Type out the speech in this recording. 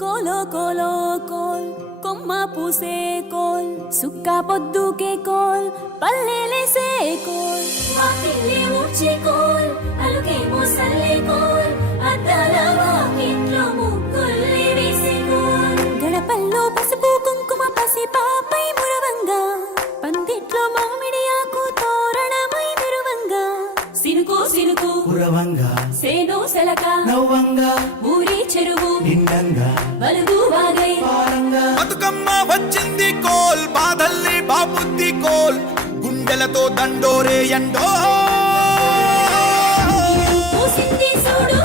కోలో కోలో coal కొమ్మ పూసే coal సుక్క పొద్దుకే coal పల్లెలేసే coal వాకిలి ఊడ్చే కోల్ అలుకేమో సల్లే కోల్ అద్దాల వాకిట్లో ముగ్గుల్ని వేసే కోల్ గడపల్లో పసుపు కుంకుమ పసి పాపై మురవంగా పందిట్లో మామిడి ఆకు తోరణమై మెరువంగా సినుకు సినుకు పురవంగా సేను సెలక నవ్వంగా ఊరి చెరువు నిండంగా బలుగు వాగై పారంగా బతుకమ్మ వచ్చింది కోల్ బాధల్ని బాబుద్ది కోల్ గుండెలతో దండోరే ఎండో పూసింది చూడు